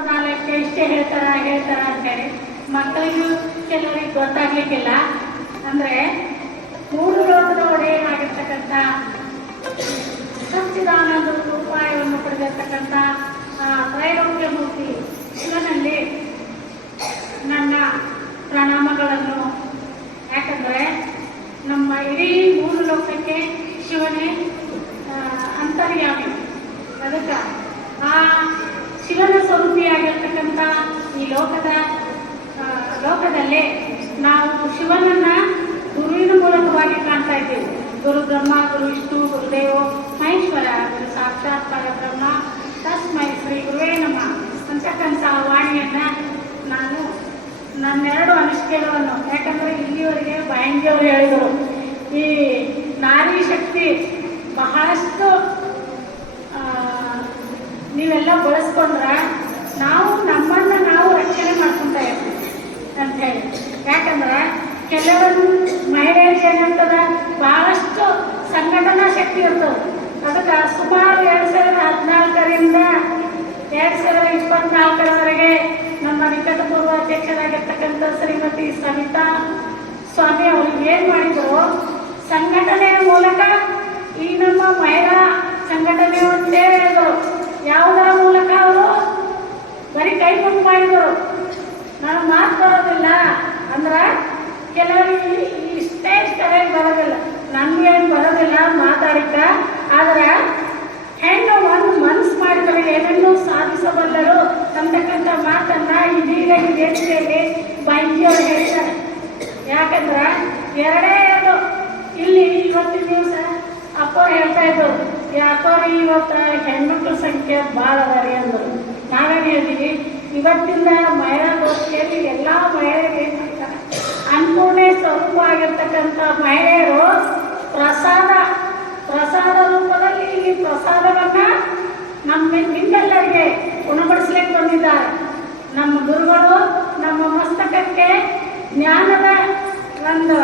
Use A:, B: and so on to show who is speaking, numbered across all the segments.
A: ನಾಲ್ಕು ಇಷ್ಟೇ ಹೇಳ್ತಾರ ಹೇಳ್ತಾರ ಅಂತೇಳಿ ಮಕ್ಕಳಿಗೂ ಕೆಲವರಿಗೆ ಗೊತ್ತಾಗ್ಲಿಕ್ಕಿಲ್ಲ. ಅಂದ್ರೆ ಮೂರು ಲೋಕದ ಒಡೆಯನಾಗಿರ್ತಕ್ಕಂಥ ಸಚ್ಚಿದಾನಂದ ರೂಪಾಯವನ್ನು ಪಡೆದಿರ್ತಕ್ಕಂಥ, ಆ, ತ್ರೈಲೋಕ್ಯ ಮೂರ್ತಿ ಶಿವನಲ್ಲಿ ನನ್ನ ಪ್ರಣಾಮಗಳನ್ನು. ಯಾಕಂದ್ರೆ ನಮ್ಮ ಇಡೀ ಮೂರು ಲೋಕಕ್ಕೆ ಶಿವನೇ ಅಂತರ್ಯಾಮಿ. ಅದಕ್ಕೆ ಆ ಶಿವನ ಸ್ವರೂಪಿಯಾಗಿರ್ತಕ್ಕಂಥ ಈ ಲೋಕದ ಲೋಕದಲ್ಲೇ ನಾವು ಶಿವನನ್ನ ಗುರುವಿನ ಮೂಲಕವಾಗಿ ಕಾಣ್ತಾ ಇದ್ದೇವೆ. ಗುರು ಬ್ರಹ್ಮ, ಗುರು ವಿಷ್ಣು ಗುರುದೇವ ಮಹೇಶ್ವರ, ಗುರು ಸಾಕ್ಷಾತ್ ಪರಬ್ರಹ್ಮ ತಸ್ಮೈ ಶ್ರೀ ಗುರುವೇ ನಮ ಅಂತಕ್ಕಂಥ ವಾಣಿಯನ್ನ ನಾನು ನನ್ನೆರಡು ಅನಿಸಿಕೆಗಳನ್ನು ಯಾಕಂದ್ರೆ ಇಲ್ಲಿವರೆಗೆ ಬಾಯಂಗಿಯವರು ಹೇಳಿದರು. ಈ ನಾರಿ ಶಕ್ತಿ ಬಹಳಷ್ಟು ನೀವೆಲ್ಲ ಬಳಸ್ಕೊಂಡ್ರ ನಾವು ನಮ್ಮನ್ನ ನಾವು ರಕ್ಷಣೆ ಮಾಡ್ಕೊಂತ ಇರ್ತೀವಿ ಅಂತ ಹೇಳಿ. ಯಾಕಂದ್ರೆ ಕೆಲವೊಂದು ಮಹಿಳೆಯರಿಗೆ ಏನಂತದ ಬಹಳಷ್ಟು ಸಂಘಟನಾ ಶಕ್ತಿ ಇರ್ತವೆ ಅದಕ್ಕೆ ಸುಮಾರು ಎರಡು ಸಾವಿರದ ಹದಿನಾಲ್ಕರಿಂದ ಎರಡು ಸಾವಿರದ ಇಪ್ಪತ್ನಾಲ್ಕರವರೆಗೆ ನಮ್ಮ ನಿಕಟ ಪೂರ್ವ ಅಧ್ಯಕ್ಷರಾಗಿರ್ತಕ್ಕಂಥ ಶ್ರೀಮತಿ ಸವಿತಾ ಸ್ವಾಮಿ ಅವರು ಏನು ಮಾಡಿದ್ರು, ಸಂಘಟನೆಯ ಮೂಲಕ ಈ ನಮ್ಮ ಮಹಿಳಾ ಸಂಘಟನೆ ಅಂತೇ ಹೇಳಿದ್ರು. ಮಾಡಿದರು ನಾನು ಮಾತು ಬರೋದಿಲ್ಲ. ಅಂದ್ರ ಕೆಲವರಿಗೆ ಇಷ್ಟೇ ಕಡೆ ಬರೋದಿಲ್ಲ. ನಮ್ಗೇನು ಬರೋದಿಲ್ಲ ಮಾತಾಡಿದ್ದ ಆದ್ರೆ ಹೆಣ್ಣು ಒಂದು ಮನಸ್ಸು ಮಾಡಿದರೆ ಏನನ್ನೂ ಸಾಧಿಸಬಲ್ಲರು. ಅಂತಕ್ಕಂಥ ಮಾತನ್ನ ಇದೀಗ ಈ ದೇಶದಲ್ಲಿ ಬೈಕಿಯವರು ಹೇಳ್ತಾರೆ. ಯಾಕಂದ್ರೆ ಎರಡೇ ಎರಡು ಇಲ್ಲಿ ಇವತ್ತಿನ ದಿವಸ ಅಪ್ಪ ಹೇಳ್ತಾ ಇದ್ರು, ಯಾಕೋ ಇವತ್ತು ಹೆಣ್ಮಕ್ಳ ಸಂಖ್ಯೆ ಭಾಳ ಅದ ಇವತ್ತಿನ ಮಹಿಳಾ ಗೋಷ್ಠಿಯಲ್ಲಿ ಎಲ್ಲ ಮಹಿಳೆಯರು ಏನು ಮಾಡ್ತಾರೆ? ಅನ್ನಪೂರ್ಣೆ ಸ್ವರೂಪ ಆಗಿರ್ತಕ್ಕಂಥ ಮಹಿಳೆಯರು ಪ್ರಸಾದ ಪ್ರಸಾದ ರೂಪದಲ್ಲಿ ಈ ಪ್ರಸಾದವನ್ನ ನಮ್ಮ ನಿಮ್ಮೆಲ್ಲರಿಗೆ ಗುಣಪಡಿಸ್ಲಿಕ್ಕೆ ಬಂದಿದ್ದಾರೆ. ನಮ್ಮ ಗುರುಗಳು, ನಮ್ಮ ಮಸ್ತಕಕ್ಕೆ ಜ್ಞಾನದ ಒಂದು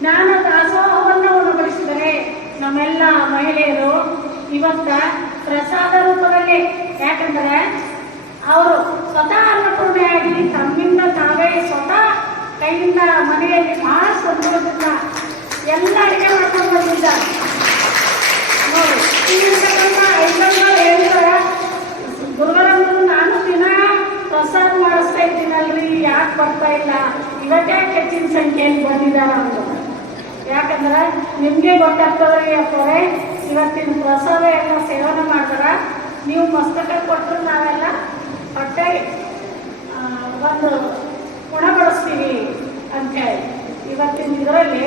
A: ಜ್ಞಾನ ದಾಸೋಹವನ್ನು ಉಣಬಡಿಸಿದರೆ ನಮ್ಮೆಲ್ಲ ಮಹಿಳೆಯರು ಇವತ್ತ ಪ್ರಸಾದ ರೂಪದಲ್ಲಿ ಯಾಕಂದ್ರೆ ಅವರು ಸ್ವತಃ ಅನ್ನಪೂರ್ಣೆಯಾಗಿ ತಮ್ಮಿಂದ ತಾವೇ ಸ್ವತಃ ಕೈಯಿಂದ ಮನೆಯಲ್ಲಿ ಭಾಳ ಸಂತೋಷದಿಂದ ಎಲ್ಲ ಅಡುಗೆ ಮಾಡ್ಕೊಂಡು ಬಂದಿದ್ದಾರೆ. ಹೇಳಿದ್ರೆ ಗುರುಗಳಂದ್ರು ನಾನು ದಿನ ಪ್ರಸಾದ ಮಾಡಿಸ್ತಾ ಇದ್ದೀನಲ್ರಿ, ಯಾಕೆ ಬರ್ತಾ ಇಲ್ಲ? ಇವತ್ತೇ ಹೆಚ್ಚಿನ ಸಂಖ್ಯೆಯಲ್ಲಿ ಬಂದಿದ್ದಾರೆ ಅಂತ ಯಾಕಂದ್ರೆ ನಿಮಗೆ ಗೊತ್ತಾಗ್ತದ್ರಿ ಅಪ್ಪವೇ ಇವತ್ತಿನ ಪ್ರಸಾದ ಎಲ್ಲ ಸೇವನೆ ಮಾಡ್ತಾರ ನೀವು ಮಸ್ತಕ ಕೊಟ್ಟರು ನಾವೆಲ್ಲ ಹೊಟ್ಟೆ ಆ, ಒಂದು ಗುಣಗೊಳಿಸ್ತೀವಿ ಅಂತೇಳಿ ಇವತ್ತಿನ ಇದರಲ್ಲಿ